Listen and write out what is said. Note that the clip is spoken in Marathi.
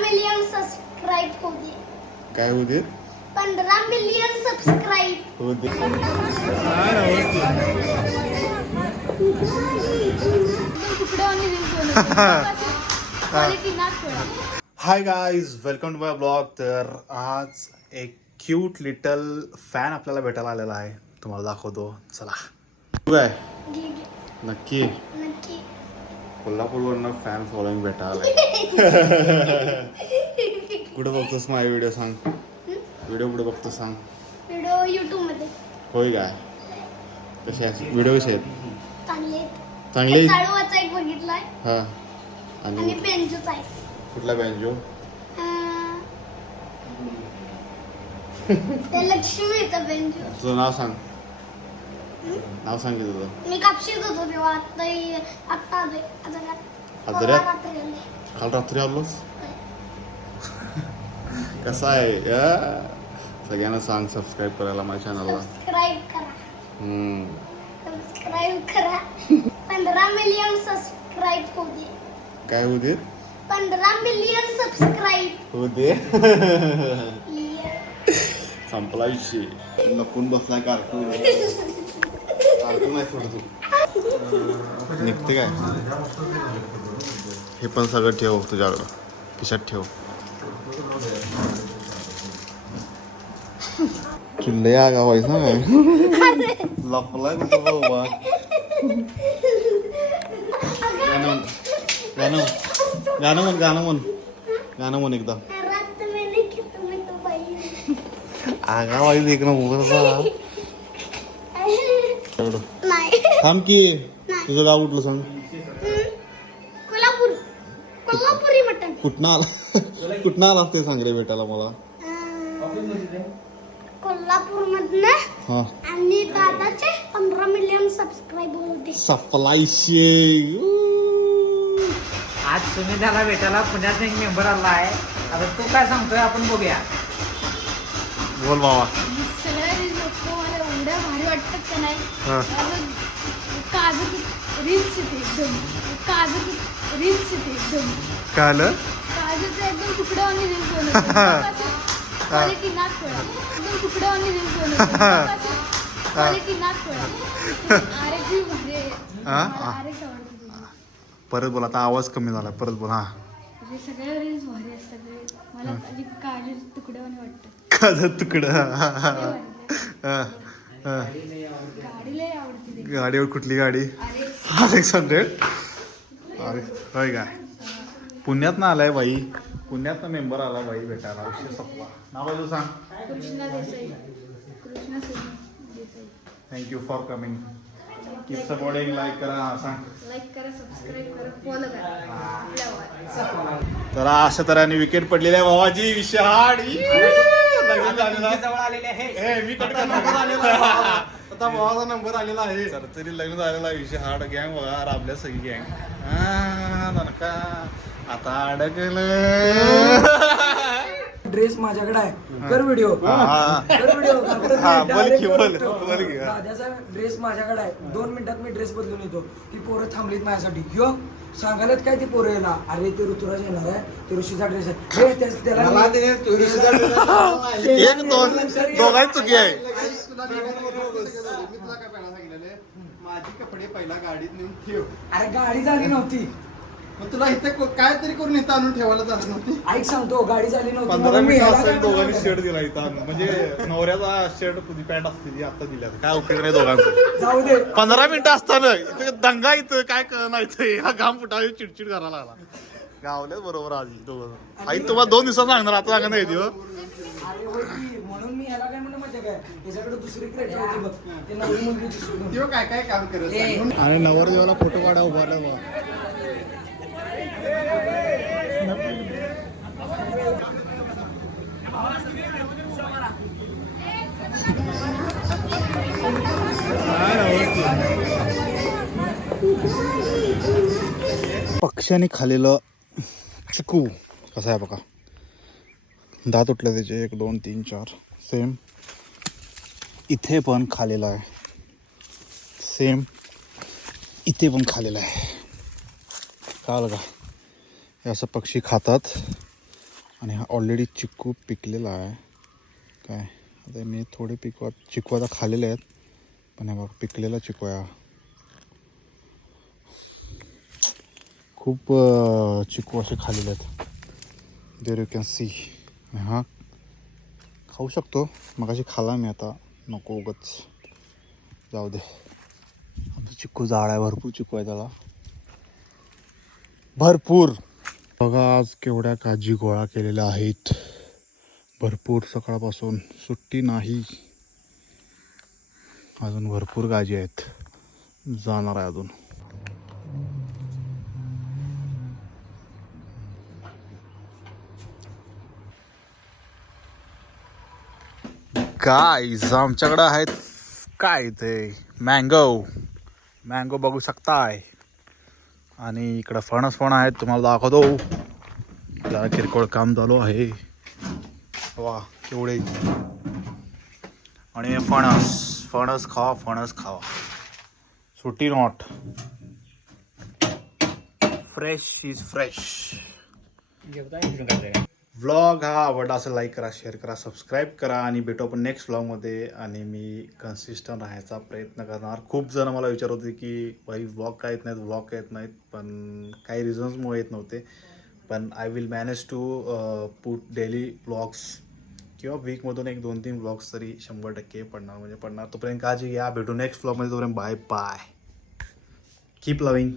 मिलियन सबस्क्राईब होऊ दे. काय होऊ दे? 15 मिलियन सबस्क्राईब होऊ दे. Hi guys, welcome to my blog. तर आज एक क्यूट लिटल फॅन आपल्याला भेटायला आलेला आहे. तुम्हाला दाखवतो, चला. काय नक्की नक्की कोल्हापूरवरनं फॅन फॉलोइंग भेटायला कुठं बघतोस माझे व्हिडिओ? सांग, व्हिडिओ कुठं बघतो सांग. व्हिडिओ YouTube मध्ये. होय काय? कसे आहेत व्हिडिओ? कसे आहेत? चांगले चांगले. चाळूवाचा एक बघितलाय हा. आणि बेंजोचा आहे. कुठला बँजो? ते लक्ष्मीचा बेंजो. तुझं नाव सांग. नाव सांग की तुझं. मी कापशीत होतो तेव्हा आता आलोय. आजऱ्यात? रात्री आले. काल रात्री आलोस. कसा आहे या? सगळ्यांना सांग सबस्क्राईब करायला माझ्या चॅनलला. सबस्क्राईब करा. सबस्क्राईब करा. 15 मिलियन सबस्क्राईब होऊ दे. काय होऊ दे? 15 मिलियन सबस्क्राईब होऊ दे. संपला विषय. लपून बसलाय कार्टून. कार्टून नाही सोड तू. निघते काय? हे पण सगळं ठेव तुझ्याकडं, खिशात ठेव. चिल्ले आगा व्हायचं ना काय? लपलाय कुठं बाबा? गाणं गाणं म्हण, गाणं म्हण, गाणं म्हण एकदा. आगा व्हायचं एक नंबर. थांब की, तुझं गाव कुठलं सांग? कोल्हापूर. कोल्हापुरी मटण. कुठनं आला ते सांग रे भेटायला मला. कोल्हापूर मधनं. हा. आणि दादाचे 15 मिलियन सबस्क्राईब होते. सफलाईशे. आज सुमेधाला भेटायला पुण्यात एक मेंबर आला आहे. आता तू काय सांगतोय आपण बघूया. बोल बाबा. सगळ्या लोक मला एवढ्या भारी वाटतात का नाही. हा. काजू रील्स येते एकदम. काजू रील्स येते एकदम. काय आलं? काजूचं एकदम तुकड्यावानी रील्स बनवते. क्वालिटी नाच पडा. एकदम तुकड्यावानी रील्स बनवते. क्वालिटी नाच पडा. आरेच भी भारी आहे. मला आरेच आवडते तुझी. परत बोल, आता आवाज कमी झाला. परत बोल. हा. म्हणजे सगळे रील्स भारी असतात. सगळे मला आधी काजू तुकड्यावानी वाटतं. काजू तुकडं. गाडी लय आवडते. गाडीवर कुठली गाडी? RX-100. अरे होय काय? पुण्यात ना आलाय बाई. पुण्यात मेंबर आला बाई भेटायला. विषय संपला. नाव आहे तू सांग. Krishna Desai. Krishna Desai. Thank you for coming. Keep supporting. Like करा. सांग. लाईक करा, सबस्क्राईब करा, फॉलो करा. तर अशा तऱ्हेने विकेट पडलेली आहे भावाची. विशाळ जवळ आलेले आहे. मी कट नंबर आलेला आहे. आता भावाचा नंबर आलेला आहे. तर तरी लग्न झालेला विषय हार्ड गँग बघा. राबल्या सगळी गँग. नका आता अडकलं. ड्रेस माझ्याकडे आहे. कर व्हिडिओ. दादाचा ड्रेस माझ्याकडे आहे. 2 मिनिटात मी ड्रेस बदलून येतो. ती पोरं थांबलीत माझ्यासाठी. ह्यो सांगायलाच काय ती पोरं याला. अरे ते ऋतुराज येणार आहे. ते ऋषीचा ड्रेस आहे. त्याला एक दोन दोघांची चुकी आहे. माझी कपडे पहिला गाडीत नेऊन ठेव. अरे गाडी झाली नव्हती. मग तुला इथे काय तरी करून इथं आणून ठेवायला झालं नव्हती. ऐक सांगतो, गाडी झाली नव्हती. 15 मिनिटं असं दोघांनी शर्ट दिला इथं. म्हणजे नवऱ्याचा शर्ट तुझी पॅन्ट असते ती आता दिल्या. काय उपयोग नाही दोघांचं. जाऊ दे. 15 मिनिटं असताना इथं दंगा. इथं काय कळणार. इथं हा घाम फुटावी चिडचिड करायला लागला. गावल्याच बरोबर आधी दोघं. आई तुम्हाला 2 दिवसात सांगणार. आता सांगा नाही देव. अरे होय की, म्हणून मी ह्याला काय म्हणलं माहिती काय, त्याच्याकडे दुसरी प्लेट होती बघ. ते नवी मुलगी दिसली. तेव्हा काय काय काम करत आणि नवरदेवाला फोटो काढा उभारला बघ. पक्ष्याने खाल्लेलं चिकू कसं आहे बघा. दात उठले त्याचे. 1 2 3 4 सेम. इथे पण खाल्लेलं आहे. सेम इथे पण खाल्लेलं आहे. कळलं का? हे असं पक्षी खातात आणि हा ऑलरेडी चिक्कू पिकलेला आहे काय. आता मी थोडे चिक्कू आता खाल्लेले आहेत, पण हे बघा पिकलेला चिक्कू आहे. खूप चिक्कू असे खाल्लेले आहेत, देर यू कॅन सी. हा खाऊ शकतो, मगाशी खाला मी, आता नको उगच, जाऊ दे. आमचं चिक्कू झाड आहे, भरपूर चिक्कू आहे त्याला, भरपूर. बघा आज केवढ्या काजी गोळा केलेल्या आहेत, भरपूर. सकाळपासून सुट्टी नाही, अजून भरपूर काजी आहेत, जाणार आहे अजून. गाईज आमच्याकडं आहेत काय ते मँगो बघू शकताय. आणि इकडं फणस पण आहेत, तुम्हाला दाखवतो. जरा किरकोळ काम चालू आहे. वा केवढे. आणि फणस खावा सुटी not, fresh is fresh. Vlog हा आवडला असेल लाईक करा, शेअर करा, सबस्क्राईब करा आणि भेटू आपण नेक्स्ट व्लॉगमध्ये. आणि मी कन्सिस्टंट राहायचा प्रयत्न करणार. खूप जण मला विचारत होते की भाई व्लॉग काय येत नाहीत, पण काही रिझन्समुळे येत नव्हते. पण I will manage to put daily vlogs, किंवा वीकमधून 1-2-3 व्लॉग्स तरी 100% पडणार. तोपर्यंत काळजी घ्या, भेटू नेक्स्ट व्लॉगमध्ये. तोपर्यंत बाय बाय, कीप लविंग.